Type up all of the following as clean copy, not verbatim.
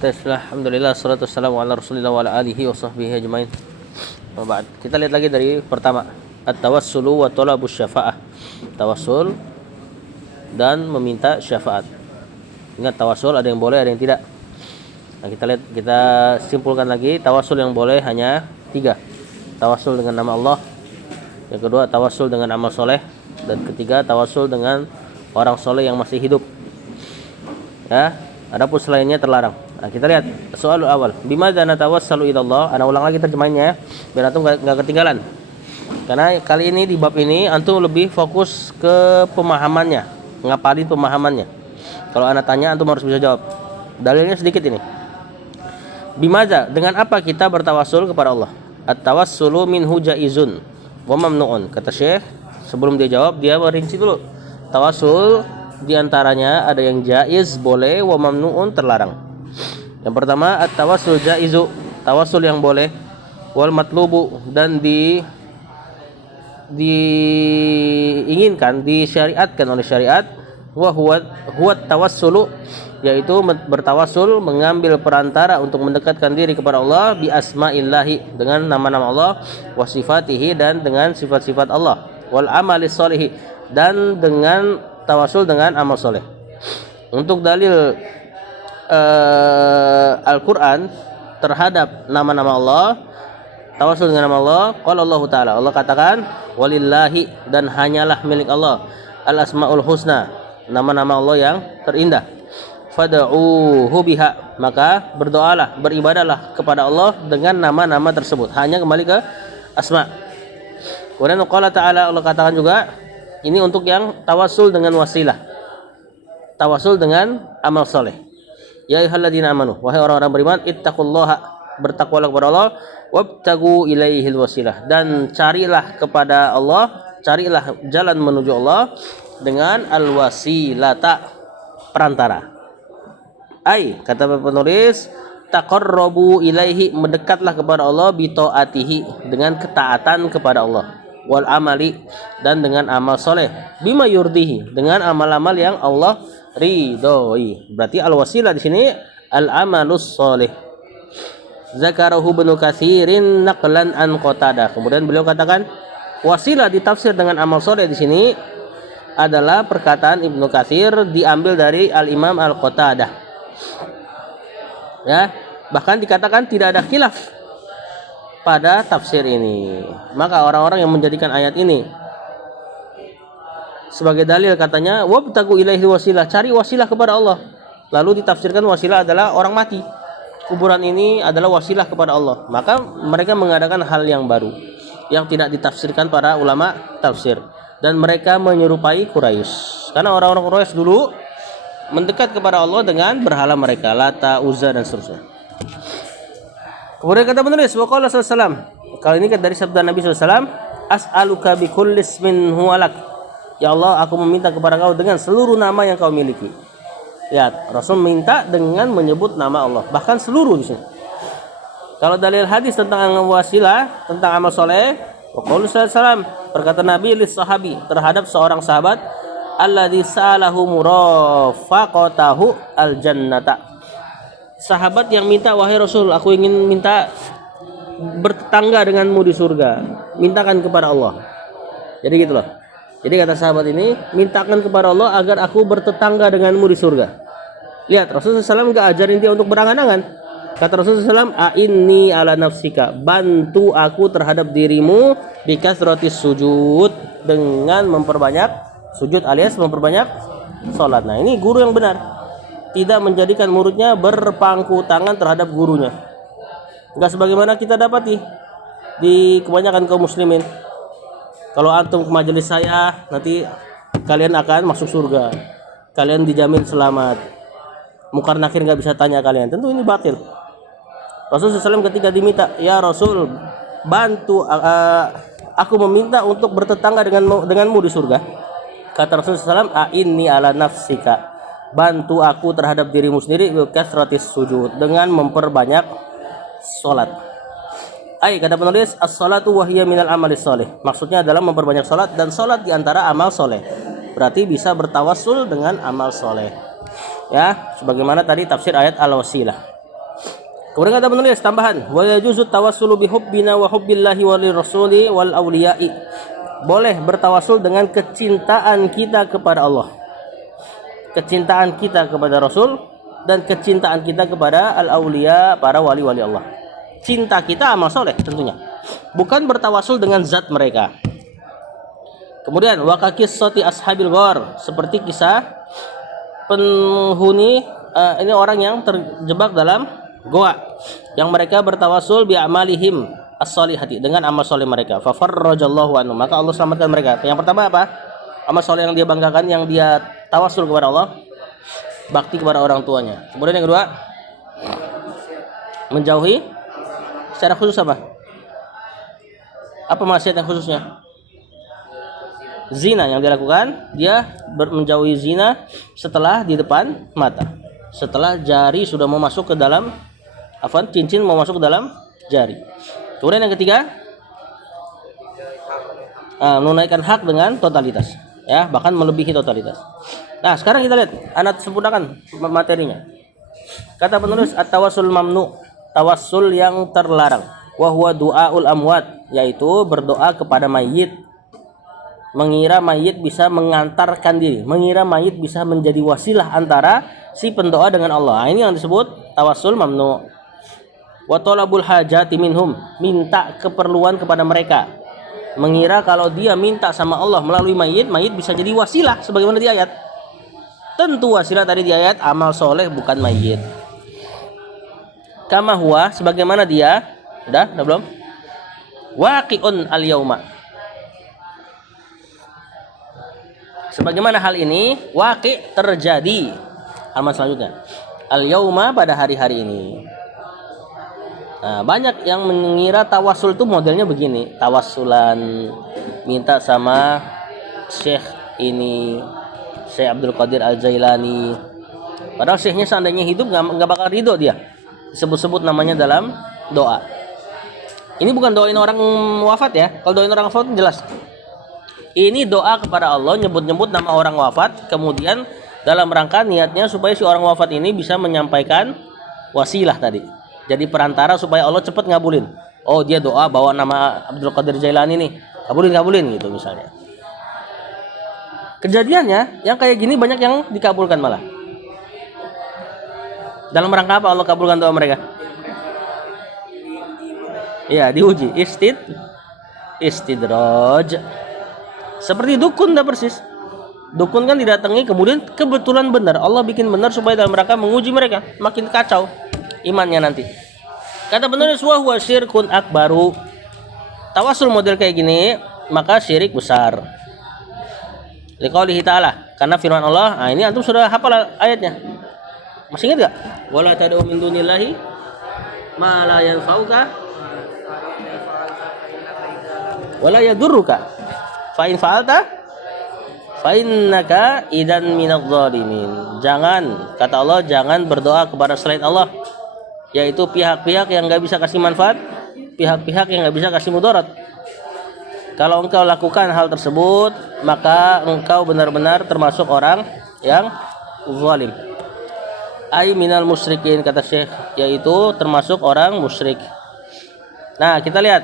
Alhamdulillah, salatu wassalamu ala rasulillah wa ala alihi wa sahbihi ajmain. Kita lihat lagi dari pertama, at-tawassulu wa talabus syafa'ah. Tawassul dan meminta syafaat. Ingat, tawassul ada yang boleh, ada yang tidak. Nah, kita simpulkan lagi, tawassul yang boleh hanya 3. Tawassul dengan nama Allah. Yang kedua, tawassul dengan amal soleh. Dan ketiga, tawassul dengan orang soleh yang masih hidup. Ya, adapun selainnya terlarang. Nah, kita lihat soal awal. Bimadza natawassalu ila Allah. Ana ulang lagi terjemahnya ya, biar antum enggak ketinggalan. Karena kali ini di bab ini antum lebih fokus ke pemahamannya, ngapalin pemahamannya. Kalau ana tanya antum harus bisa jawab. Dalilnya sedikit ini. Bimadza, dengan apa kita bertawassul kepada Allah? At-tawassulu minhu jaizun wa mamnuun. Kata Syekh, sebelum dia jawab dia merinci dulu. Tawassul di antaranya ada yang jaiz boleh, wa mamnuun terlarang. Yang pertama, at-tawassul jaizu, tawassul yang boleh, wal matlubu, dan diinginkan, disyariatkan oleh syariat, wa huwa tawassulu, yaitu bertawassul mengambil perantara untuk mendekatkan diri kepada Allah bi asma'illahi, dengan nama-nama Allah, wa sifatihi, dan dengan sifat-sifat Allah, wal amali sholihi, dan dengan tawassul dengan amal soleh. Untuk dalil Al-Quran terhadap nama-nama Allah, tawassul dengan nama Allah, qala Allah Ta'ala, Allah katakan, walillahi, dan hanyalah milik Allah, al-asmaul husna, nama-nama Allah yang terindah, fad'uuhu biha, maka berdoalah, beribadahlah kepada Allah dengan nama-nama tersebut. Hanya kembali ke asma. Kemudian qala Ta'ala, Allah katakan juga, ini untuk yang tawassul dengan wasilah, tawassul dengan amal soleh. Ya ayyuhalladzina amanu, wahai orang-orang beriman, ittaqullaha, bertakwalah kepada Allah, wabtagu ilaihil wasilah, dan carilah kepada Allah, carilah jalan menuju Allah dengan al-wasilata, perantara. Kata penulis, taqarrabu ilaihi, mendekatlah kepada Allah, bi taatihi, dengan ketaatan kepada Allah, wal amali, dan dengan amal soleh, bima yurdihi, dengan amal-amal yang Allah ridhoi. Berarti al-wasilah di sini al-amalus soleh. Zakarahu Ibnu Katsirin naqlan an Qatadah. Kemudian beliau katakan, wasilah ditafsir dengan amal soleh di sini adalah perkataan Ibnu Katsir, diambil dari al-Imam Al-Qatadah. Ya, bahkan dikatakan tidak ada khilaf pada tafsir ini. Maka orang-orang yang menjadikan ayat ini sebagai dalil, katanya wabtagu ilaihi wasilah, cari wasilah kepada Allah, lalu ditafsirkan wasilah adalah orang mati, kuburan ini adalah wasilah kepada Allah. Maka mereka mengadakan hal yang baru yang tidak ditafsirkan para ulama tafsir, dan mereka menyerupai Quraisy. Karena orang-orang Quraisy dulu mendekat kepada Allah dengan berhala mereka, Lata, Uzza, dan seterusnya. Kemudian kata penulis, waqala sallallahu, kali ini dari sabda Nabi SAW, as'aluka bikulli ismin huwa lak, ya Allah, aku meminta kepada Kau dengan seluruh nama yang Kau miliki. Lihat, Rasul minta dengan menyebut nama Allah, bahkan seluruh di sini. Kalau dalil hadis tentang wasilah, tentang amal soleh, waqala sallallahu, berkata Nabi lis sahabi, terhadap seorang sahabat, alladzi sa'alahu murafaqatahu al-jannata, sahabat yang minta, wahai Rasul, aku ingin minta bertetangga denganmu di surga, mintakan kepada Allah. Jadi gitulah. Jadi kata sahabat ini, mintakan kepada Allah agar aku bertetangga denganmu di surga. Lihat, Rasulullah SAW gak ajarin dia untuk berangan-angan. Kata Rasulullah SAW, a'inni ala nafsika, bantu aku terhadap dirimu, bikasratis sujud, dengan memperbanyak sujud alias memperbanyak sholat. Nah, ini guru yang benar, tidak menjadikan muridnya berpangku tangan terhadap gurunya. Enggak sebagaimana kita dapati di kebanyakan kaum muslimin. Kalau antum ke majelis saya, nanti kalian akan masuk surga, kalian dijamin selamat, mungkar nakir nggak bisa tanya kalian. Tentu ini batil. Rasulullah SAW ketika diminta, ya Rasul, bantu aku meminta untuk bertetangga denganmu di surga. Kata Rasulullah SAW, a'inni ala nafsika, bantu aku terhadap dirimu sendiri, kasratis sujud, dengan memperbanyak sholat. Kata penulis, as-salatu wahiyya minal amali sholih, maksudnya adalah memperbanyak sholat, dan sholat diantara amal soleh. Berarti bisa bertawassul dengan amal soleh. Ya, sebagaimana tadi tafsir ayat al-wasilah. Kemudian kata penulis tambahan, wa yajuzu tawassulu bi hubbina wa hubbillahi wa lirrasuli wal auliya'i. Boleh bertawassul dengan kecintaan kita kepada Allah, kecintaan kita kepada Rasul, dan kecintaan kita kepada al-auliya, para wali-wali Allah. Cinta kita amal soleh tentunya, bukan bertawassul dengan zat mereka. Kemudian wa qissati ashabil ghar, seperti kisah penghuni ini orang yang terjebak dalam goa, yang mereka bertawassul bi amalihim as-solihati, dengan amal soleh mereka. Fa farrajallahu anhu, maka Allah selamatkan mereka. Yang pertama apa? Amal soleh yang dia banggakan, yang dia tawassul kepada Allah, bakti kepada orang tuanya. Kemudian yang kedua, menjauhi secara khusus apa? Apa maksiat yang khususnya? Zina yang dilakukan, dia menjauhi zina setelah di depan mata, setelah jari sudah mau masuk ke dalam cincin mau masuk ke dalam jari. Kemudian yang ketiga, menunaikan hak dengan totalitas, ya, bahkan melebihi totalitas. Nah, sekarang kita lihat, anak sempurnakan materinya. Kata penulis, at-tawassul mamnu, tawassul yang terlarang. Wa huwa du'aul amwat, yaitu berdoa kepada mayit, mengira mayit bisa mengantarkan diri, mengira mayit bisa menjadi wasilah antara si pendoa dengan Allah. Ini yang disebut tawassul mamnu. Wa talabul hajati minhum, minta keperluan kepada mereka, mengira kalau dia minta sama Allah melalui mayit, mayit bisa jadi wasilah sebagaimana di ayat. Tentu wasilah tadi di ayat amal soleh, bukan mayit. Kama huwa, sebagaimana dia, udah belum? Waqi'un al-yauma, sebagaimana hal ini waqi' terjadi. Halaman selanjutnya, al-yauma, pada hari-hari ini. Nah, banyak yang mengira tawassul itu modelnya begini, tawassulan minta sama Syekh ini, Syekh Abdul Qadir Al-Jailani. Padahal syekhnya seandainya hidup nggak bakal ridho dia sebut-sebut namanya dalam doa. Ini bukan doain orang wafat ya. Kalau doain orang wafat jelas. Ini doa kepada Allah, nyebut-nyebut nama orang wafat, kemudian dalam rangka niatnya supaya si orang wafat ini bisa menyampaikan wasilah tadi. Jadi perantara supaya Allah cepat ngabulin. Oh, dia doa bawa nama Abdul Qadir Jailani nih, kabulin gitu misalnya. Kejadiannya yang kayak gini banyak yang dikabulkan malah. Dalam rangka apa Allah kabulkan doa mereka? Iya, diuji. Istidraj. Seperti dukun dah persis. Dukun kan didatangi, kemudian kebetulan benar, Allah bikin benar supaya dalam rangka menguji mereka, makin kacau imannya nanti. Kata penulis, wa huwa syirkun akbaru, tawassul model kayak gini maka syirik besar. Liqaulihi ta'ala, karena firman Allah. Nah, ini antum sudah hafal ayatnya, masih ingat gak? Wala tad'u min dunillahi ma la yanfa'uka wala yadurruka fa in fa'alta fa innaka idan minadh dhalimin. Jangan, kata Allah, jangan berdoa kepada selain Allah, yaitu pihak-pihak yang nggak bisa kasih manfaat, pihak-pihak yang nggak bisa kasih mudarat. Kalau engkau lakukan hal tersebut, maka engkau benar-benar termasuk orang yang zalim. Ai minal musyrikin, kata Syekh, yaitu termasuk orang musyrik. Nah, kita lihat.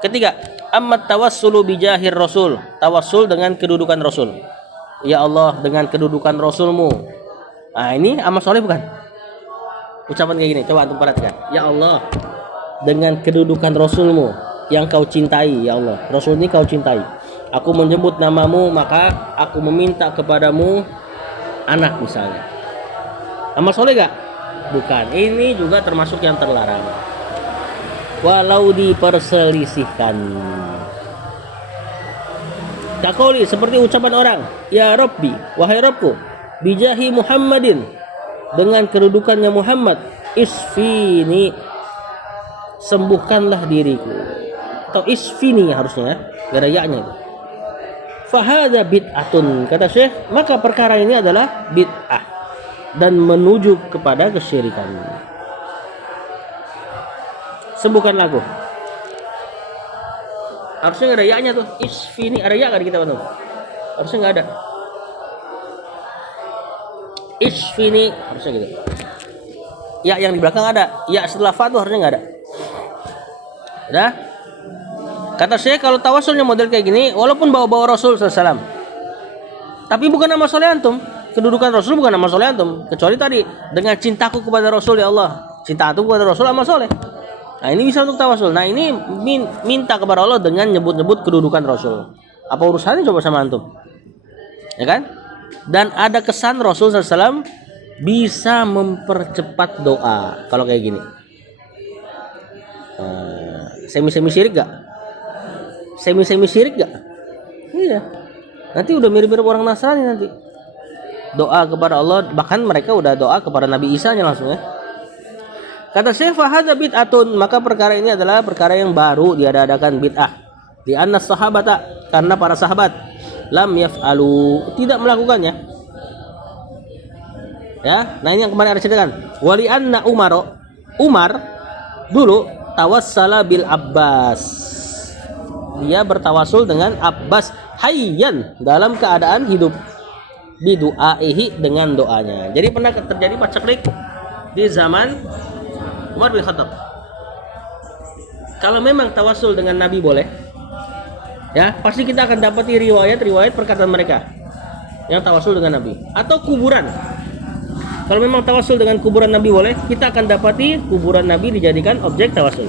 Ketiga, amma tawassulu bijahir rasul, tawassul dengan kedudukan Rasul. Ya Allah, dengan kedudukan Rasulmu. Nah, ini amal soleh bukan? Ucapan kayak gini, coba antum perhatikan. Ya Allah, dengan kedudukan Rasulmu yang kau cintai, ya Allah, Rasul ini kau cintai. Aku menyebut namamu, maka aku meminta kepadamu anak misalnya. Amal soleh gak? Bukan. Ini juga termasuk yang terlarang. Walau diperselisihkan. Kakoli, seperti ucapan orang, ya Rabbi, wahai Rabbku, bijahi Muhammadin, dengan kedudukannya Muhammad, isfini, sembuhkanlah diriku. Atau isfini harusnya ya, gerayanya itu. Fahada bid'atun, kata Syekh, maka perkara ini adalah bid'ah dan menuju kepada kesyirikan. Sembuhkanlah aku. Harusnya ada ya-nya tuh. Isfini, ada ya kan di kitab tuh? Harusnya nggak ada. Isfini harusnya gitu. Ya yang di belakang ada, ya setelah fa tuh harusnya nggak ada. Nah, kata saya kalau tawasulnya model kayak gini, walaupun bawa-bawa Rasul SAW, tapi bukan nama soleh antum. Kedudukan Rasul bukan nama soleh antum. Kecuali tadi dengan cintaku kepada Rasul ya Allah, cinta antum kepada Rasul amal soleh. Nah ini bisa untuk tawasul. Nah ini minta kepada Allah dengan nyebut-nyebut kedudukan Rasul. Apa urusannya coba sama antum? Ya kan? Dan ada kesan Rasul SAW bisa mempercepat doa kalau kayak gini. Semi-semi syirik gak? Semi-semi syirik gak? Iya. Nanti udah mirip-mirip orang Nasrani nanti. Doa kepada Allah, bahkan mereka udah doa kepada Nabi Isa nya langsung ya. Kata Syekh fahadza bid'atun, maka perkara ini adalah perkara yang baru diadakan bid'ah. Di anna sahabata, karena para sahabat lam yaf'alu, tidak melakukannya. Ya, nah ini yang kemarin ada ceritakan. Wali anna Umar dulu tawassala bil Abbas. Dia bertawasul dengan Abbas hayyan dalam keadaan hidup. Bidu'aihi dengan doanya. Jadi pernah terjadi paceklik di zaman Umar bin Khattab. Kalau memang tawasul dengan Nabi boleh, ya pasti kita akan dapati riwayat perkataan mereka yang tawasul dengan Nabi. Atau kuburan. Kalau memang tawasul dengan kuburan Nabi boleh, kita akan dapati kuburan Nabi dijadikan objek tawasul.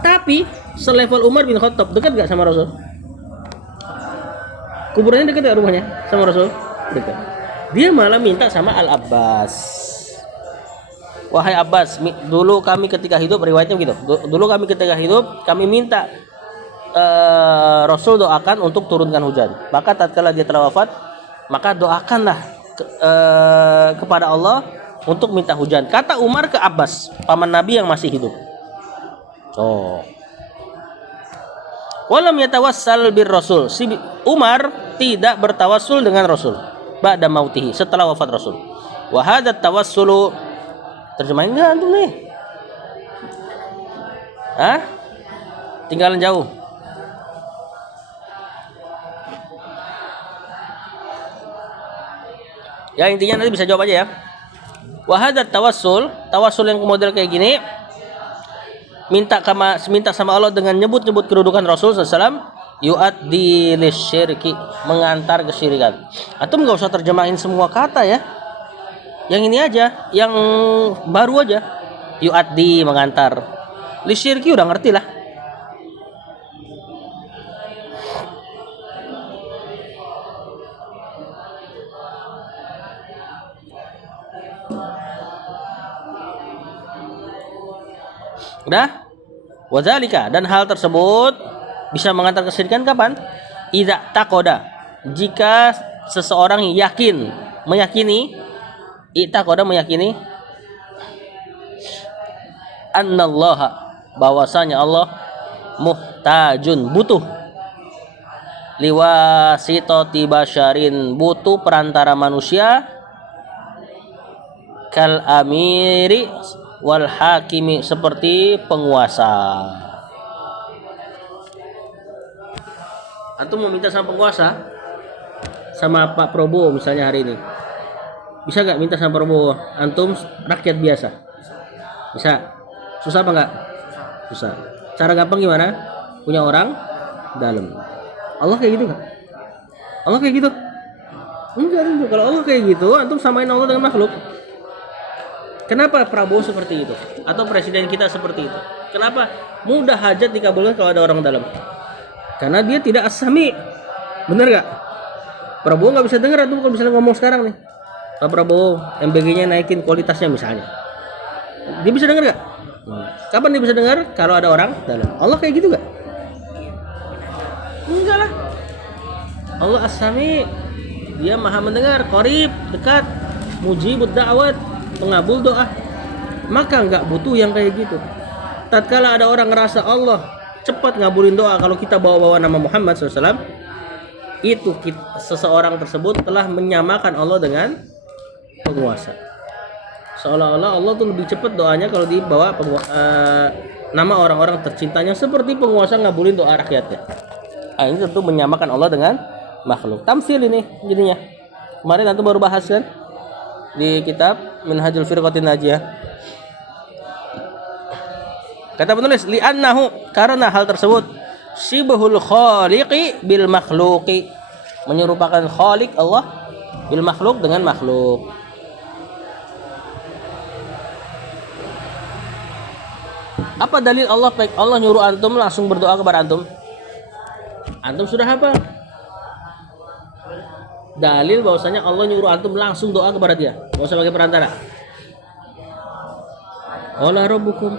Tapi selevel Umar bin Khattab dekat gak sama Rasul? Kuburannya dekat gak rumahnya sama Rasul? Dekat. Dia malah minta sama Al-Abbas. Wahai Abbas, dulu kami ketika hidup, riwayatnya begitu. Dulu kami ketika hidup, kami minta Rasul doakan untuk turunkan hujan. Maka tatkala dia telah wafat, maka doakanlah kepada Allah untuk minta hujan. Kata Umar ke Abbas, paman Nabi yang masih hidup. Oh. Walam yatawassal bir Rasul. Si Umar tidak bertawassul dengan Rasul ba'da mautihi, setelah wafat Rasul. Wa hadat tawassulu, terjemahin enggak antum nih? Hah? Tinggalan jauh. Ya intinya nanti bisa jawab aja ya. Wa hadat tawassul yang model kayak gini, minta sama Allah dengan nyebut-nyebut kedudukan Rasul SAW, yu'addi lisyirki, mengantar kesyirikan. Antum enggak usah terjemahin semua kata ya. Yang ini aja, yang baru aja. Yu'addi, mengantar. Lisyirki udah ngerti lah. Udah? Wadzalika, dan hal tersebut bisa mengantar kesyirikan kapan? Idza taqoda, jika seseorang meyakini annallaha, bahwasanya Allah muhtajun, butuh, liwasitati basyarin, butuh perantara manusia, kal amiri wal hakimi, seperti penguasa. Antum mau minta sama penguasa, sama Pak Prabowo misalnya hari ini, bisa gak minta sama Prabowo? Antum rakyat biasa, bisa? Susah apa enggak? Susah. Cara gampang gimana? Punya orang dalam. Allah kayak gitu gak? Allah kayak gitu? Enggak tentu. Kalau Allah kayak gitu, antum samain Allah dengan makhluk. Kenapa Prabowo seperti itu? Atau presiden kita seperti itu? Kenapa mudah hajat dikabulkan kalau ada orang dalam? Karena dia tidak as-sami. Bener gak? Prabowo gak bisa dengar, antum kalau misalnya ngomong sekarang nih, Pak Prabowo MBG-nya naikin kualitasnya misalnya, dia bisa dengar gak? Kapan dia bisa dengar? Kalau ada orang dalam. Allah kayak gitu gak? Enggak lah. Allah as-sami, dia maha mendengar, qarib, dekat, mujibud da'wat, pengabul doa. Maka enggak butuh yang kayak gitu. Tatkala ada orang ngerasa Allah cepat ngabulin doa kalau kita bawa-bawa nama Muhammad SAW, itu seseorang tersebut telah menyamakan Allah dengan penguasa. Seolah-olah Allah tuh lebih cepat doanya kalau dibawa nama orang-orang tercintanya, seperti penguasa ngabulin doa rakyatnya. Ini tentu menyamakan Allah dengan makhluk. Tamsil ini jadinya. Kemarin antum baru bahas kan di kitab Minhajul Firqatin Najiyah. Kata penulis, li'annahu, karena hal tersebut syibhul khaliqi bil makhluqi, menyerupakan khaliq Allah bil makhluk dengan makhluk. Apa dalil Allah nyuruh antum langsung berdoa kepada antum? Antum sudah hafal. Dalil bahwasanya Allah nyuruh antum langsung doa kepada Dia, enggak usah pakai perantara. Qala rabbukum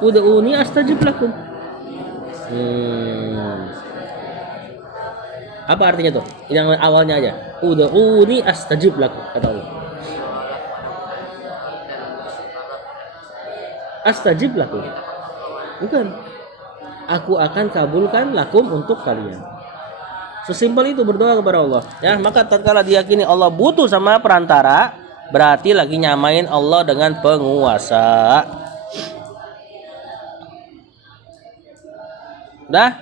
ud'uni astajib lakum. Apa artinya tuh? Yang awalnya aja. Ud'uni astajib lakum, kata Allah. Astajib lakum. Bukan. Aku akan kabulkan lakum untuk kalian. Sesimpel itu berdoa kepada Allah. Ya, maka tatkala diyakini Allah butuh sama perantara, berarti lagi nyamain Allah dengan penguasa. Dah,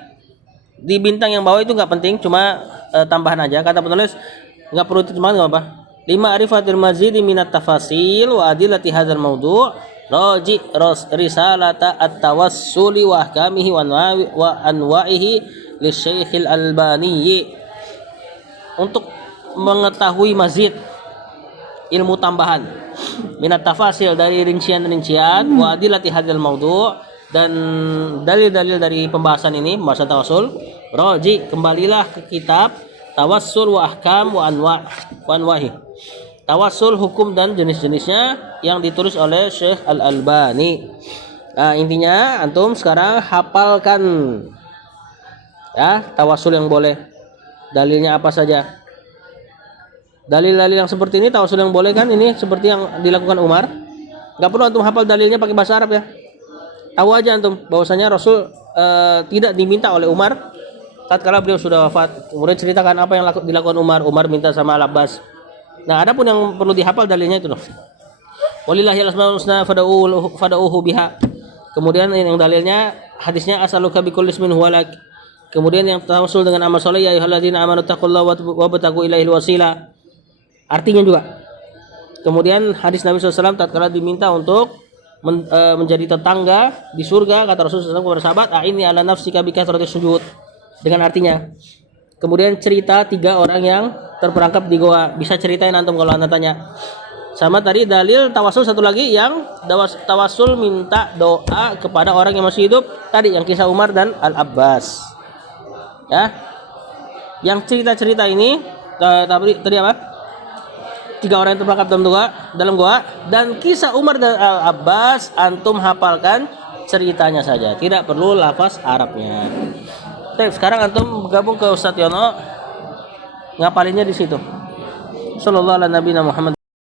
di bintang yang bawah itu nggak penting, cuma tambahan aja. Kata penulis nggak perlu terjemahan, nggak apa. 5 arifatil mazidi minat tafasil wa adilati hadzal mawdu' raji risalata at-tawassuli wa ahkamihi wa anwa'ihi li Syekhil Albani. Untuk mengetahui mazid, ilmu tambahan, minat tafasil dari rincian-rincian, wa adilati hadzal mawdu', dan dalil-dalil dari pembahasan ini, pembahasan tawassul, raji, kembalilah ke kitab Tawassul wa Ahkam wa Anwa'i. Tawassul, hukum dan jenis-jenisnya, yang ditulis oleh Syekh Al-Albani. Nah, intinya antum sekarang hafalkan ya tawassul yang boleh. Dalilnya apa saja? Dalil-dalil yang seperti ini tawassul yang boleh kan, ini seperti yang dilakukan Umar. Enggak perlu antum hafal dalilnya pakai bahasa Arab ya. Tahu aja antum bahwasanya Rasul tidak diminta oleh Umar tatkala beliau sudah wafat. Kemudian ceritakan apa yang dilakukan Umar. Umar minta sama Al-Abbas. Nah, adapun yang perlu dihafal dalilnya itu loh. Walillahil asmaul husna fad'uhu biha. Kemudian yang dalilnya hadisnya as'aluka bikulli ismin huwalak. Kemudian yang tawassul dengan amal soleh, ya ayyuhalladzina amanu taqullaha wabtaghu ilaihil wasilah. Artinya juga. Kemudian hadis Nabi SAW tatkala diminta untuk menjadi tetangga di surga, kata Rasulullah SAW kepada sahabat, "A'inni ala nafsika bi kathratis sujud." Dengan artinya. Kemudian cerita 3 orang yang terperangkap di goa. Bisa ceritain antum kalau anda tanya. Sama tadi dalil tawassul satu lagi yang tawassul minta doa kepada orang yang masih hidup. Tadi yang kisah Umar dan Al-Abbas. Ya. Yang cerita-cerita ini tadi apa? 3 orang yang terperangkap dalam goa, dan kisah Umar dan Al-Abbas antum hafalkan ceritanya saja, tidak perlu lafaz Arabnya. Baik, sekarang antum bergabung ke Ustadz Yono, ngapalinnya di situ. Sallallahu alaihi Muhammad.